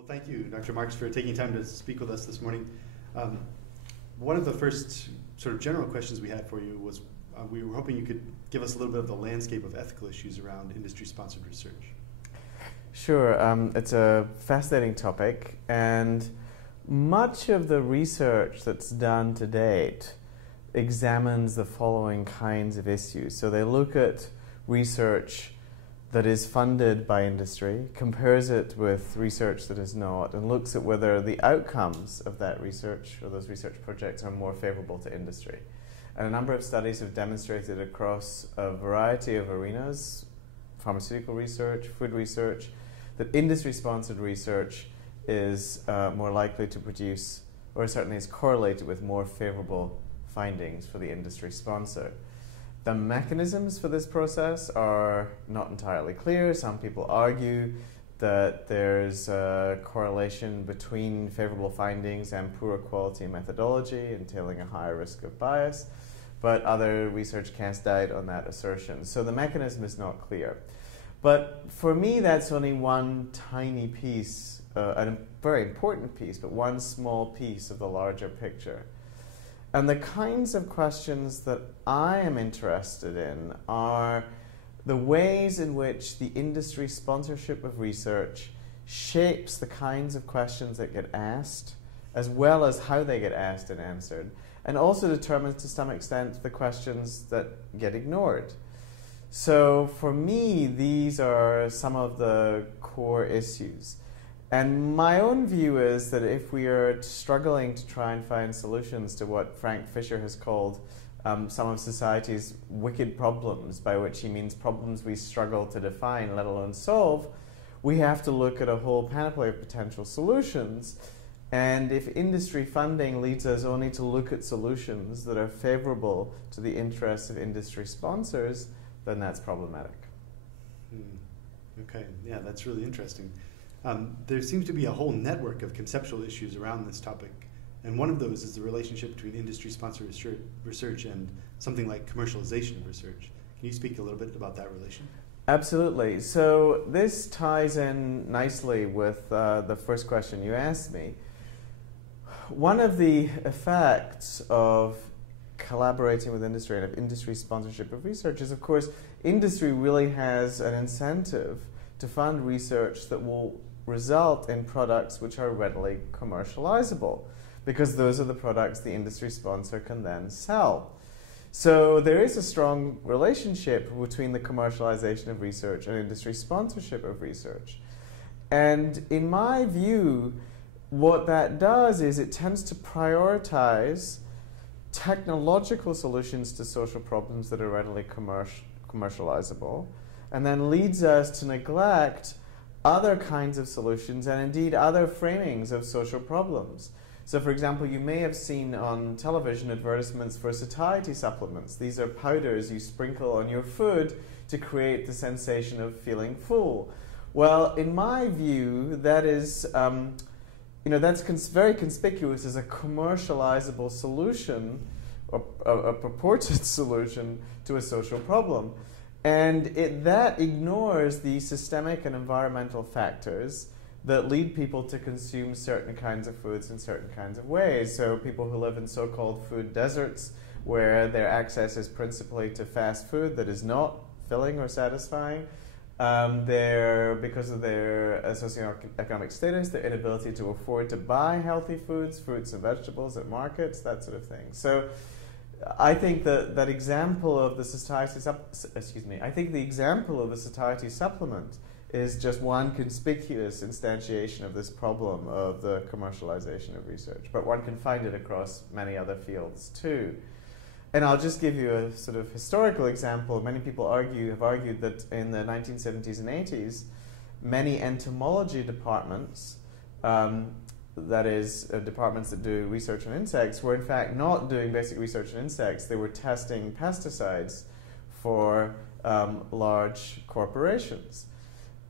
Well, thank you, Dr. Marks, for taking time to speak with us this morning. One of the first sort of general questions we had for you was we were hoping you could give us a little bit of the landscape of ethical issues around industry-sponsored research. Sure. It's a fascinating topic, and much of the research that's done to date examines the following kinds of issues. So they look at research that is funded by industry, compares it with research that is not, and looks at whether the outcomes of that research or those research projects are more favorable to industry. And a number of studies have demonstrated across a variety of arenas, pharmaceutical research, food research, that industry-sponsored research is more likely to produce, or certainly is correlated with more favorable findings for the industry sponsor. The mechanisms for this process are not entirely clear. Some people argue that there's a correlation between favorable findings and poor quality methodology, entailing a higher risk of bias, but other research casts doubt on that assertion. So the mechanism is not clear. But for me, that's only one tiny piece, a very important piece, but one small piece of the larger picture. And the kinds of questions that I am interested in are the ways in which the industry sponsorship of research shapes the kinds of questions that get asked, as well as how they get asked and answered, and also determines to some extent the questions that get ignored. So for me, these are some of the core issues. And my own view is that if we are struggling to try and find solutions to what Frank Fisher has called some of society's wicked problems, by which he means problems we struggle to define, let alone solve, we have to look at a whole panoply of potential solutions. And if industry funding leads us only to look at solutions that are favorable to the interests of industry sponsors, then that's problematic. Okay, yeah, that's really interesting. There seems to be a whole network of conceptual issues around this topic, and one of those is the relationship between industry-sponsored research and something like commercialization of research. Can you speak a little bit about that relation? Absolutely. So this ties in nicely with the first question you asked me. One of the effects of collaborating with industry and of industry sponsorship of research is, of course, industry really has an incentive to fund research that will result in products which are readily commercializable, because those are the products the industry sponsor can then sell. So there is a strong relationship between the commercialization of research and industry sponsorship of research. And in my view, what that does is it tends to prioritize technological solutions to social problems that are readily commercializable, and then leads us to neglect other kinds of solutions and indeed other framings of social problems. So for example, you may have seen on television advertisements for satiety supplements. These are powders you sprinkle on your food to create the sensation of feeling full. Well, in my view, that is that's very conspicuous as a commercializable solution, or a purported solution to a social problem. And that ignores the systemic and environmental factors that lead people to consume certain kinds of foods in certain kinds of ways. So people who live in so-called food deserts, where their access is principally to fast food that is not filling or satisfying, because of their socioeconomic status, their inability to afford to buy healthy foods, fruits and vegetables at markets, that sort of thing. So I think that example of the satiety supplement is just one conspicuous instantiation of this problem of the commercialization of research. But one can find it across many other fields too. And I'll just give you a sort of historical example. Many people have argued that in the 1970s and 80s, many entomology departments, that is, departments that do research on insects, were in fact not doing basic research on insects. They were testing pesticides for large corporations.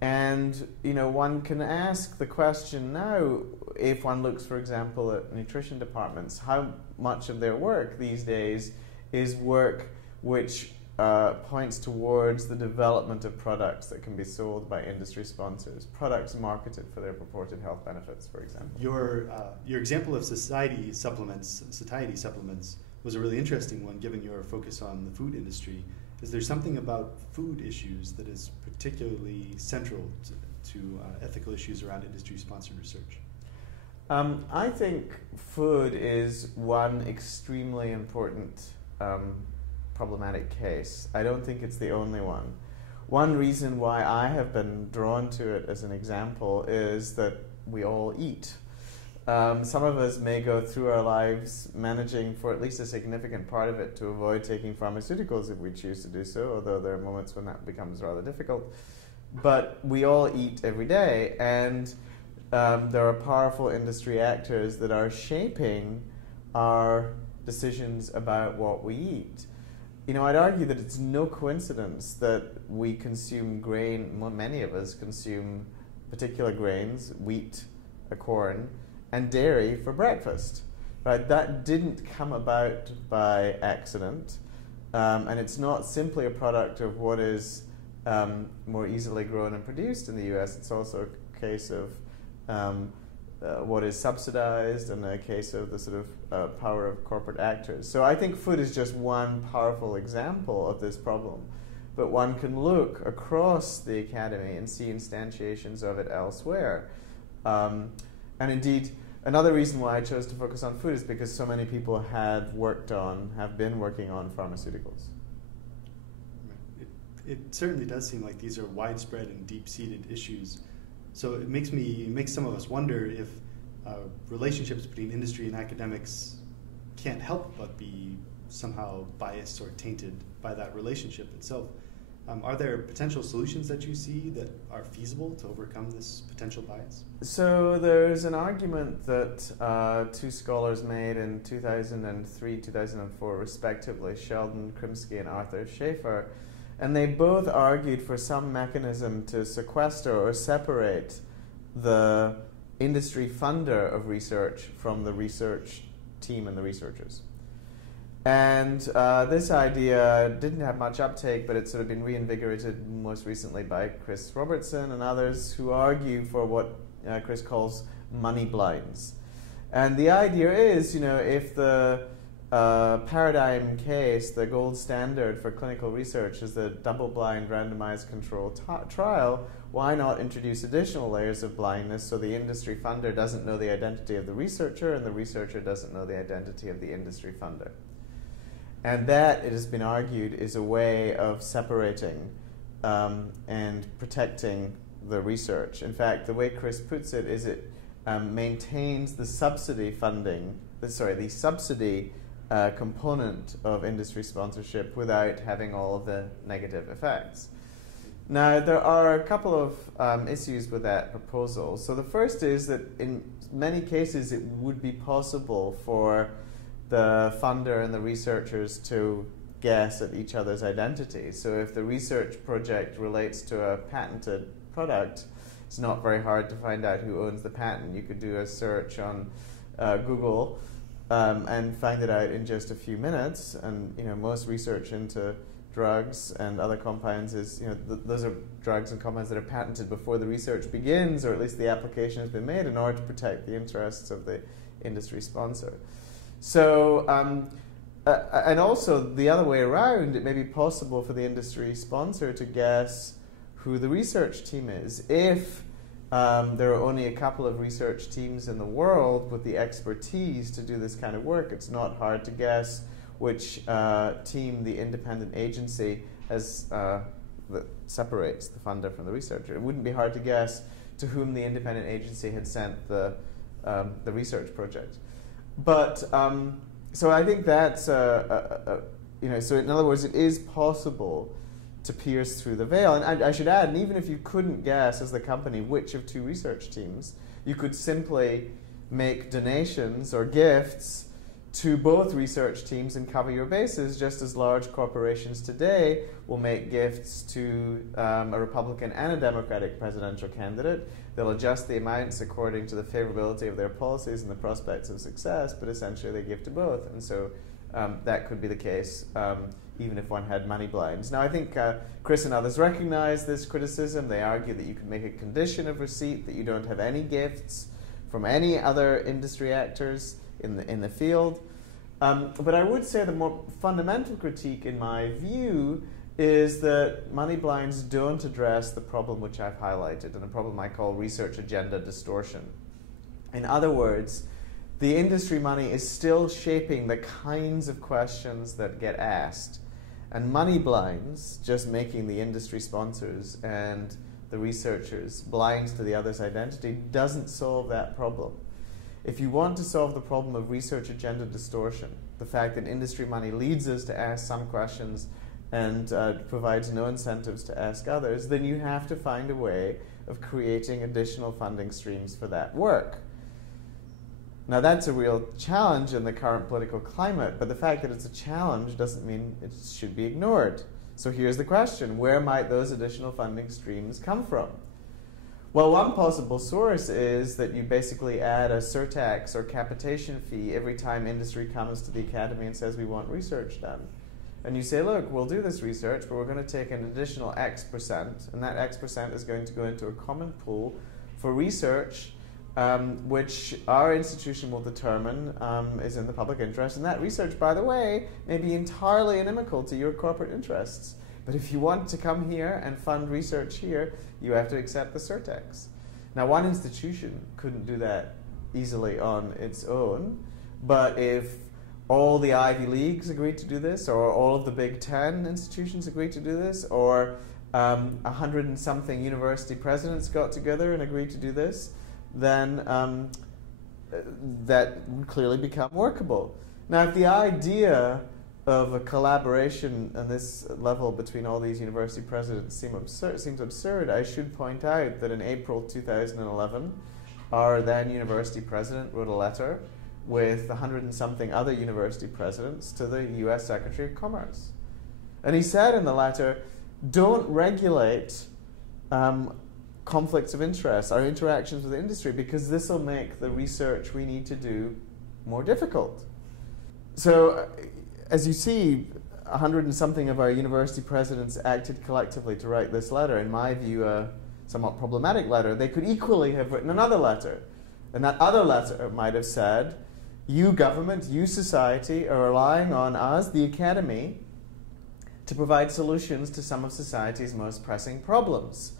And one can ask the question now, if one looks, for example, at nutrition departments, how much of their work these days is work which points towards the development of products that can be sold by industry sponsors, products marketed for their purported health benefits, for example. Your example of satiety supplements was a really interesting one, given your focus on the food industry. Is there something about food issues that is particularly central to ethical issues around industry-sponsored research? I think food is one extremely important problematic case. I don't think it's the only one. One reason why I have been drawn to it as an example is that we all eat. Some of us may go through our lives managing for at least a significant part of it to avoid taking pharmaceuticals if we choose to do so, although there are moments when that becomes rather difficult. But we all eat every day, and there are powerful industry actors that are shaping our decisions about what we eat. You know, I'd argue that it's no coincidence that we consume grain, many of us consume particular grains, wheat, corn, and dairy for breakfast. Right? That didn't come about by accident, and it's not simply a product of what is more easily grown and produced in the US. It's also a case of what is subsidized and a case of the sort of power of corporate actors. So I think food is just one powerful example of this problem. But one can look across the academy and see instantiations of it elsewhere. And indeed, another reason why I chose to focus on food is because so many people have been working on pharmaceuticals. It certainly does seem like these are widespread and deep-seated issues. So it makes some of us wonder if relationships between industry and academics can't help but be somehow biased or tainted by that relationship itself. Are there potential solutions that you see that are feasible to overcome this potential bias? So there's an argument that two scholars made in 2003, 2004 respectively, Sheldon Krimsky and Arthur Schaefer, and they both argued for some mechanism to sequester or separate the industry funder of research from the research team and the researchers. And this idea didn't have much uptake, but it's sort of been reinvigorated most recently by Chris Robertson and others who argue for what Chris calls money blinds. And the idea is, you know, if the paradigm case, the gold standard for clinical research is the double-blind randomized controlled trial, why not introduce additional layers of blindness so the industry funder doesn't know the identity of the researcher and the researcher doesn't know the identity of the industry funder? And that, it has been argued, is a way of separating and protecting the research. In fact, the way Chris puts it is it maintains the subsidy funding, the subsidy component of industry sponsorship without having all of the negative effects. Now, there are a couple of issues with that proposal. So the first is that in many cases it would be possible for the funder and the researchers to guess at each other's identity. So if the research project relates to a patented product, it's not very hard to find out who owns the patent. You could do a search on Google and find it out in just a few minutes. And you know, most research into drugs and other compounds is, you know, those are drugs and compounds that are patented before the research begins, or at least the application has been made in order to protect the interests of the industry sponsor. So, and also the other way around, it may be possible for the industry sponsor to guess who the research team is. If there are only a couple of research teams in the world with the expertise to do this kind of work, it's not hard to guess which team the independent agency has that separates the funder from the researcher. It wouldn't be hard to guess to whom the independent agency had sent the research project. But so I think that's you know. So in other words, it is possible to pierce through the veil. And I should add, and even if you couldn't guess as the company which of two research teams, you could simply make donations or gifts to both research teams and cover your bases, just as large corporations today will make gifts to a Republican and a Democratic presidential candidate. They'll adjust the amounts according to the favorability of their policies and the prospects of success, but essentially they give to both. And so that could be the case even if one had money blinds. Now, I think Chris and others recognize this criticism. They argue that you can make a condition of receipt that you don't have any gifts from any other industry actors in the field. But I would say the more fundamental critique, in my view, is that money blinds don't address the problem which I've highlighted, and a problem I call research agenda distortion. In other words, the industry money is still shaping the kinds of questions that get asked, and money blinds, just making the industry sponsors and the researchers blind to the other's identity, doesn't solve that problem. If you want to solve the problem of research agenda distortion, the fact that industry money leads us to ask some questions and provides no incentives to ask others, then you have to find a way of creating additional funding streams for that work. Now, that's a real challenge in the current political climate, but the fact that it's a challenge doesn't mean it should be ignored. So here's the question: where might those additional funding streams come from? Well, one possible source is that you basically add a surtax or capitation fee every time industry comes to the academy and says we want research done. And you say, look, we'll do this research, but we're going to take an additional X%, and that X% is going to go into a common pool for research which our institution will determine is in the public interest. And that research, by the way, may be entirely inimical to your corporate interests. But if you want to come here and fund research here, you have to accept the surtax. Now, one institution couldn't do that easily on its own, but if all the Ivy Leagues agreed to do this, or all of the Big Ten institutions agreed to do this, or 100 and something university presidents got together and agreed to do this, then that would clearly become workable. Now, if the idea of a collaboration on this level between all these university presidents seems absurd, I should point out that in April 2011, our then university president wrote a letter with 100 and something other university presidents to the US Secretary of Commerce. And he said in the letter, don't regulate conflicts of interest, our interactions with the industry, because this will make the research we need to do more difficult. So, as you see, 100 and something of our university presidents acted collectively to write this letter. In my view, a somewhat problematic letter. They could equally have written another letter. And that other letter might have said, you government, you society are relying on us, the academy, to provide solutions to some of society's most pressing problems.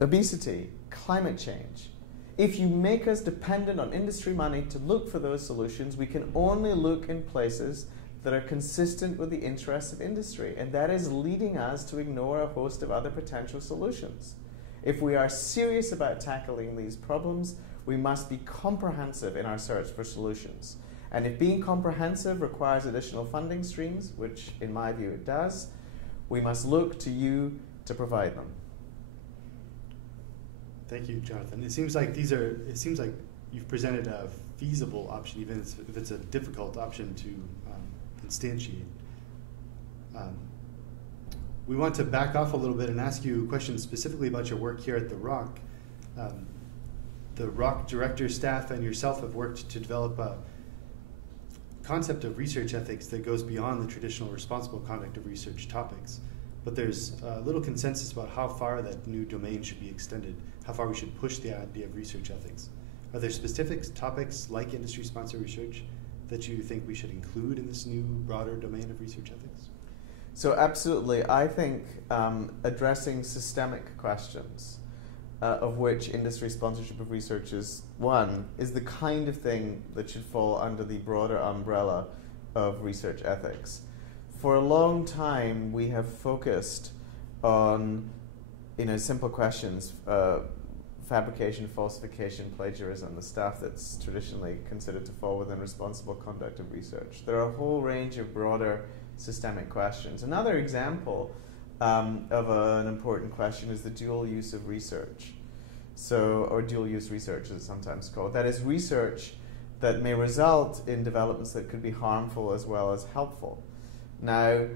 Obesity, climate change. If you make us dependent on industry money to look for those solutions, we can only look in places that are consistent with the interests of industry, and that is leading us to ignore a host of other potential solutions. If we are serious about tackling these problems, we must be comprehensive in our search for solutions. And if being comprehensive requires additional funding streams, which in my view it does, we must look to you to provide them. Thank you, Jonathan. It seems like you've presented a feasible option, even if it's a difficult option to instantiate. We want to back off a little bit and ask you questions specifically about your work here at the ROC. The ROC director, staff, and yourself have worked to develop a concept of research ethics that goes beyond the traditional responsible conduct of research topics. But there's little consensus about how far that new domain should be extended, how far we should push the idea of research ethics. Are there specific topics like industry-sponsored research that you think we should include in this new, broader domain of research ethics? So absolutely. I think addressing systemic questions, of which industry sponsorship of research is one, is the kind of thing that should fall under the broader umbrella of research ethics. For a long time, we have focused on simple questions, fabrication, falsification, plagiarism, the stuff that's traditionally considered to fall within responsible conduct of research. There are a whole range of broader systemic questions. Another example of an important question is the dual use of research. Or dual use research as it's sometimes called. That is research that may result in developments that could be harmful as well as helpful. Now,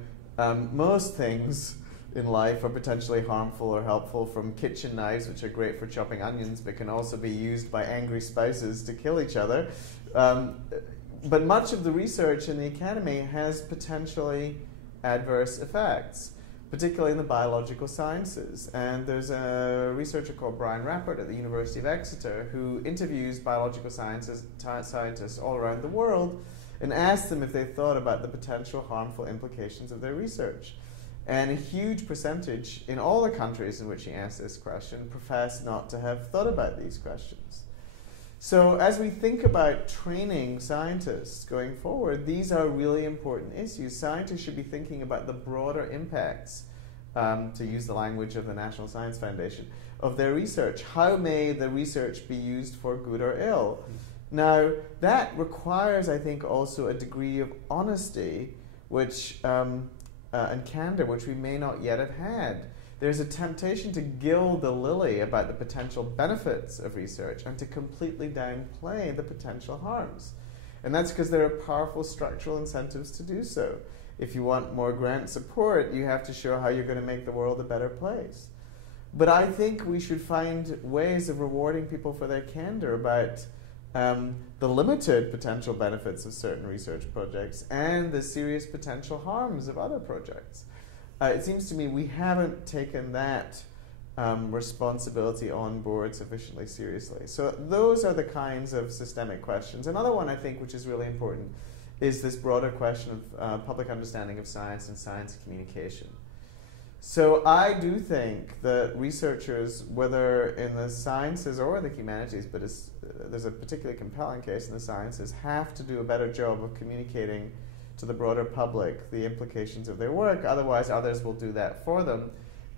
most things in life are potentially harmful or helpful, from kitchen knives, which are great for chopping onions, but can also be used by angry spouses to kill each other. But much of the research in the academy has potentially adverse effects, particularly in the biological sciences. And there's a researcher called Brian Rappert at the University of Exeter who interviews biological scientists all around the world and asks them if they thought about the potential harmful implications of their research. And a huge percentage in all the countries in which he asked this question profess not to have thought about these questions. So as we think about training scientists going forward, these are really important issues. Scientists should be thinking about the broader impacts, to use the language of the National Science Foundation, of their research. How may the research be used for good or ill? Now, that requires, I think, also a degree of honesty which, and candor, which we may not yet have had. There's a temptation to gild the lily about the potential benefits of research and to completely downplay the potential harms. And that's because there are powerful structural incentives to do so. If you want more grant support, you have to show how you're going to make the world a better place. But I think we should find ways of rewarding people for their candor about the limited potential benefits of certain research projects and the serious potential harms of other projects. It seems to me we haven't taken that responsibility on board sufficiently seriously. So those are the kinds of systemic questions. Another one, I think, which is really important is this broader question of public understanding of science and science communication. So I do think that researchers, whether in the sciences or the humanities, but there's a particularly compelling case in the sciences, have to do a better job of communicating to the broader public the implications of their work. Otherwise, others will do that for them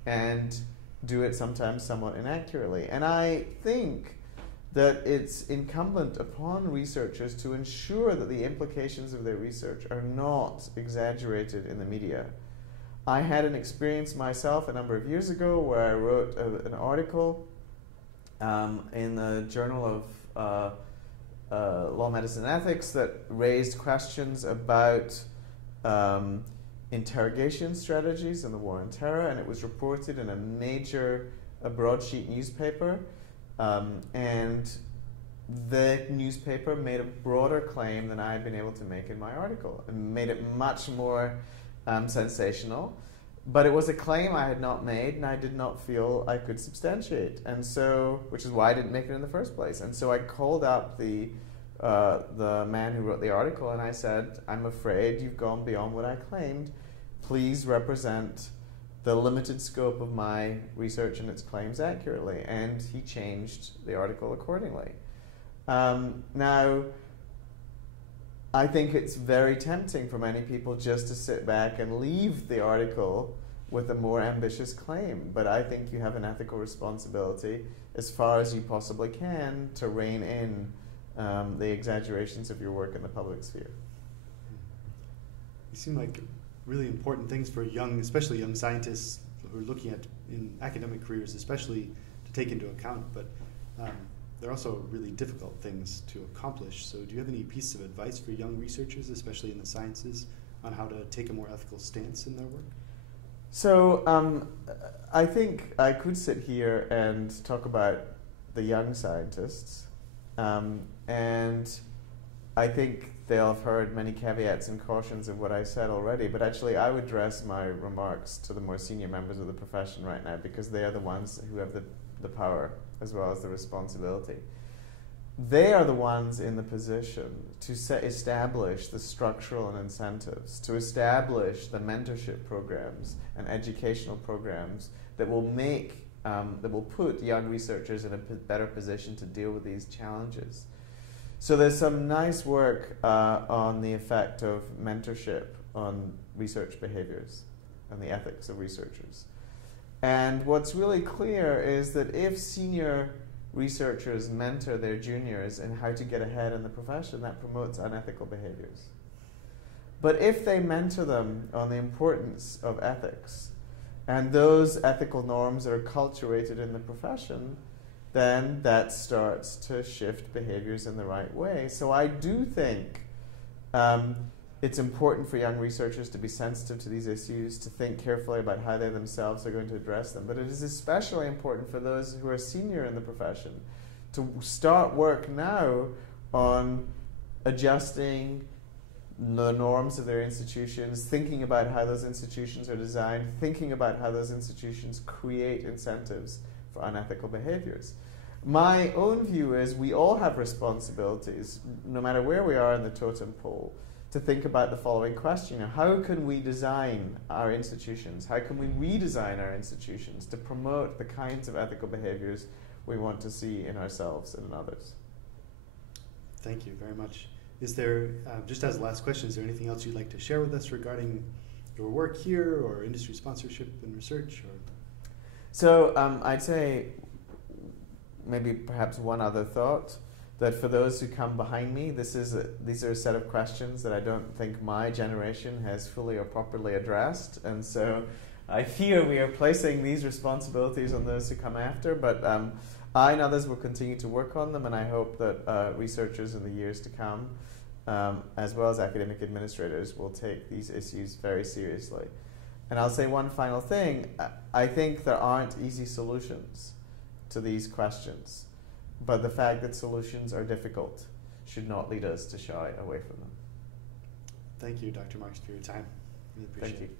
and do it sometimes somewhat inaccurately. And I think that it's incumbent upon researchers to ensure that the implications of their research are not exaggerated in the media. I had an experience myself a number of years ago where I wrote an article in the Journal of Law, Medicine, and Ethics that raised questions about interrogation strategies in the war on terror, and it was reported in a major broadsheet newspaper. And the newspaper made a broader claim than I had been able to make in my article, and made it much more sensational. But it was a claim I had not made, and I did not feel I could substantiate, and so, which is why I didn't make it in the first place. And so I called up the man who wrote the article, and I said, "I'm afraid you've gone beyond what I claimed. Please represent the limited scope of my research and its claims accurately." And he changed the article accordingly. Now, I think it's very tempting for many people just to sit back and leave the article with a more ambitious claim. But I think you have an ethical responsibility, as far as you possibly can, to rein in the exaggerations of your work in the public sphere. These seem like really important things for especially young scientists who are looking at in academic careers, especially to take into account. But they're also really difficult things to accomplish. So do you have any pieces of advice for young researchers, especially in the sciences, on how to take a more ethical stance in their work? So I think I could sit here and talk about the young scientists, and I think they'll have heard many caveats and cautions of what I said already, but actually I would address my remarks to the more senior members of the profession right now, because they are the ones who have the power as well as the responsibility. They are the ones in the position to establish the structural and incentives, to establish the mentorship programs and educational programs that will put young researchers in a better position to deal with these challenges. So there's some nice work on the effect of mentorship on research behaviors and the ethics of researchers. And what's really clear is that if senior researchers mentor their juniors in how to get ahead in the profession, that promotes unethical behaviors. But if they mentor them on the importance of ethics and those ethical norms that are cultivated in the profession, then that starts to shift behaviors in the right way. So I do think it's important for young researchers to be sensitive to these issues, to think carefully about how they themselves are going to address them. But it is especially important for those who are senior in the profession to start work now on adjusting the norms of their institutions, thinking about how those institutions are designed, thinking about how those institutions create incentives for unethical behaviors. My own view is we all have responsibilities, no matter where we are in the totem pole, to think about the following question. How can we design our institutions? How can we redesign our institutions to promote the kinds of ethical behaviors we want to see in ourselves and in others? Thank you very much. Is there, just as a last question, is there anything else you'd like to share with us regarding your work here or industry sponsorship and research? Or? So I'd say maybe perhaps one other thought, that for those who come behind me, these are a set of questions that I don't think my generation has fully or properly addressed. And so I fear we are placing these responsibilities on those who come after, but I and others will continue to work on them, and I hope that researchers in the years to come, as well as academic administrators, will take these issues very seriously. And I'll say one final thing. I think there aren't easy solutions to these questions, but the fact that solutions are difficult should not lead us to shy away from them. Thank you, Dr. Marks, for your time. Really appreciate it. Thank you.